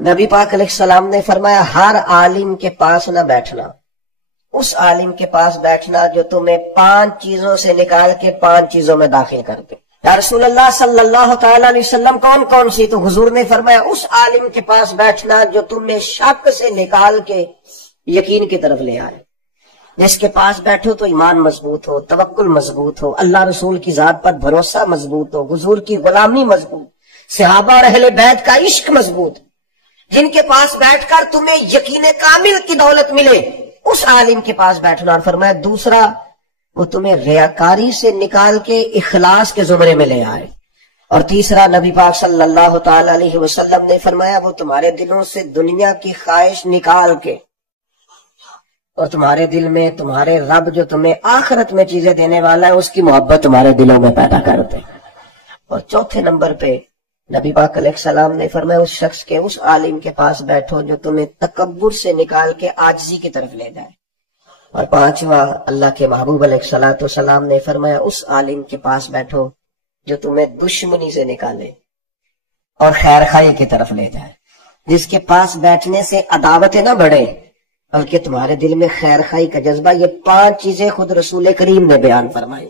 نبی پاک علیہ السلام نے فرمایا ہر عالم کے پاس نہ بیٹھنا، اس عالم کے پاس بیٹھنا جو تمہیں 5 چیزوں سے نکال کے 5 چیزوں میں داخل کر دے۔ یا رسول اللہ صلی اللہ تعالی علیہ وسلم کون کون سی؟ تو حضور نے فرمایا اس عالم کے پاس بیٹھنا جو تمہیں شک سے نکال کے یقین کی طرف لے آئے، جس کے پاس بیٹھو تو ایمان مضبوط ہو، توکل مضبوط ہو، اللہ رسول کی ذات پر بھروسہ مضبوط ہو، حضور کی غلامی مضبوط، صحابہ اور اہل بیت کا عشق مضبوط، جن کے پاس بیٹھ کر تمہیں یقین کامل کی دولت ملے، اس عالم کے پاس بیٹھنا۔ اور فرمایا دوسرا وہ تمہیں ریاکاری سے نکال کے اخلاص کے زمرے میں لے آئے، اور تیسرا نبی پاک صلی اللہ تعالی علیہ وسلم نے فرمایا وہ تمہارے دلوں سے دنیا کی خواہش نکال کے اور تمہارے دل میں تمہارے رب جو تمہیں آخرت میں چیزیں دینے والا ہے اس کی محبت تمہارے دلوں میں پیدا کر دے۔ اور چوتھے نمبر پہ نبی پاک علیہ السلام نے فرمایا اس شخص کے اس عالم کے پاس بیٹھو جو تمہیں تکبر سے نکال کے عاجزی کی طرف لے جائے۔ اور پانچواں اللہ کے محبوب علیہ الصلوۃ والسلام نے فرمایا اس عالم کے پاس بیٹھو جو تمہیں دشمنی سے نکالے اور خیر خواہی کی طرف لے جائے، جس کے پاس بیٹھنے سے عداوتیں نہ بڑھے بلکہ تمہارے دل میں خیر خواہی کا جذبہ۔ یہ 5 چیزیں خود رسول کریم نے بیان فرمائی۔